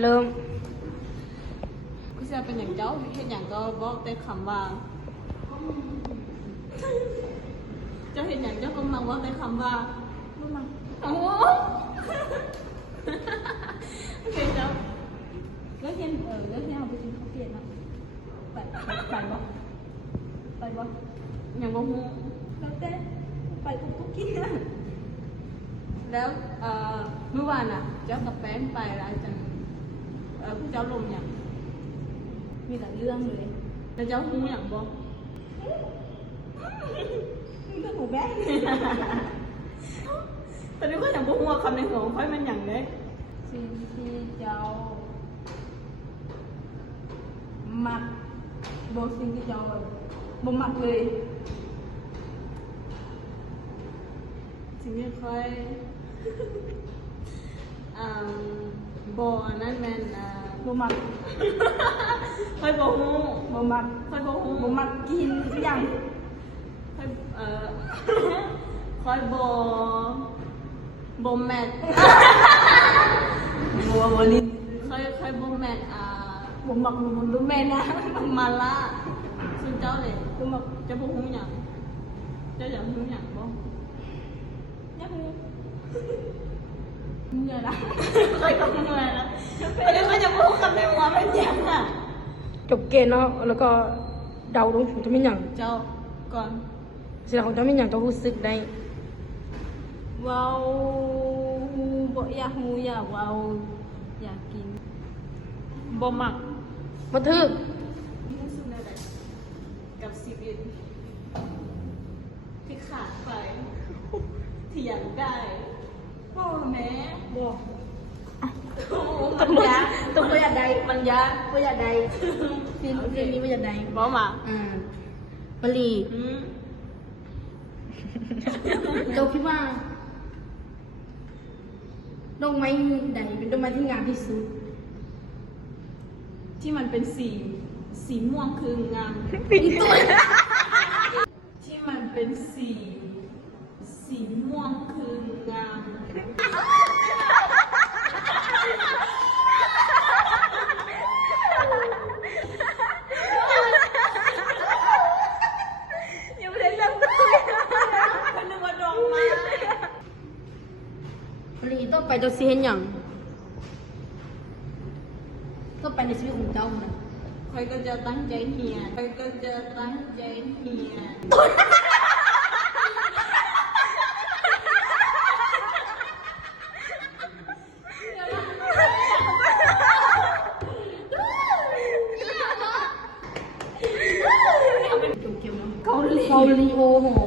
เริ่ม กูจะเป็นอย่างเจ้าเห็นอย่างก็บอกแต่คำว่า เจ้าเห็นอย่างเจ้าก็มาบอกแต่คำว่าไม่มาโอ้โหโอเคเจ้า แล้วเห็นเออแล้วเห็นเอาไปกินข้าวเปียกเนาะไปไปไปบ่ไปบ่ อย่างว่าหู แล้วแต่ไปกูก็กินนะ แล้วเอ่อเมื่อวานอ่ะ เจ้ากับแป้งไปแล้วจังเออผู้เจ้าลงอย่าง มีแต่เรื่องเลย แล้วเจ้าหูอย่างบอก มึงก็หูแบง ตอนนี้ก็อย่าง บ่หัวาคำในหัวของค่อยมันอย่างเด้สิ่งที่เจ้ามักบอกสิ่งที่เจ้าบ่มักเลยสิ่งที่ค่อยอ่า บอนั่นแมนอ่าบ่มักค่อยบ่หูบ่มักค่อยบ่หูบ่มักกินทุกอย่างค่อยเอ่อค่อยบ่บ่แมนบัวบัวลิ้นค่อยค่อยบ่แมนอ่าบ่มักบ่มักรู้แม่นะมาล่าซึ่งเจ้าเลยบ่มักเจะบ่หูหยังเจ้าอยากหูหยังบ่ยั งหูมึงอย่าละค่อยก็เมื่อยแล้วไปเดี๋ยวก็จะบ่ฮู้คำในหัวเป็นหยังอะจบเกณฑ์เนาะแล้วก็เดาลงจะไม่หยังเจ้าก่อนเสียงของเจ้าไม่หยังเจ้ารู้สึกได้เว้าบ่อยากหูอยากเว้าอยากกินบ่มักบ่ทึกรู้สึกได้เลยกับชีวิตที่ขาดไปที่อยากได้ พ่อแม่บ่โอ้มันยากต้องบ่อยากได้มันยากบ่อยากได้ฟิลฟิลนี้บ่อยากได้บ่มาอ่ามะลีอืมเจ้าคิดว่าดอกไม้ใดเป็นดอกไม้ที่งามที่สุด ที่มันเป็นสีสีม่วงคืองามที่มันเป็นสีสีม่วงคืองาม ยังไม่ได้เริ่มเลยคนนึกว่าดอกไม้มะลีต่อไปเจ้าสิเห็นหยังก็ไปในชีวิตของเจ้านะใครก็จะตั้งใจเฮียนใครก็จะตั้งใจเฮีย 好温柔哦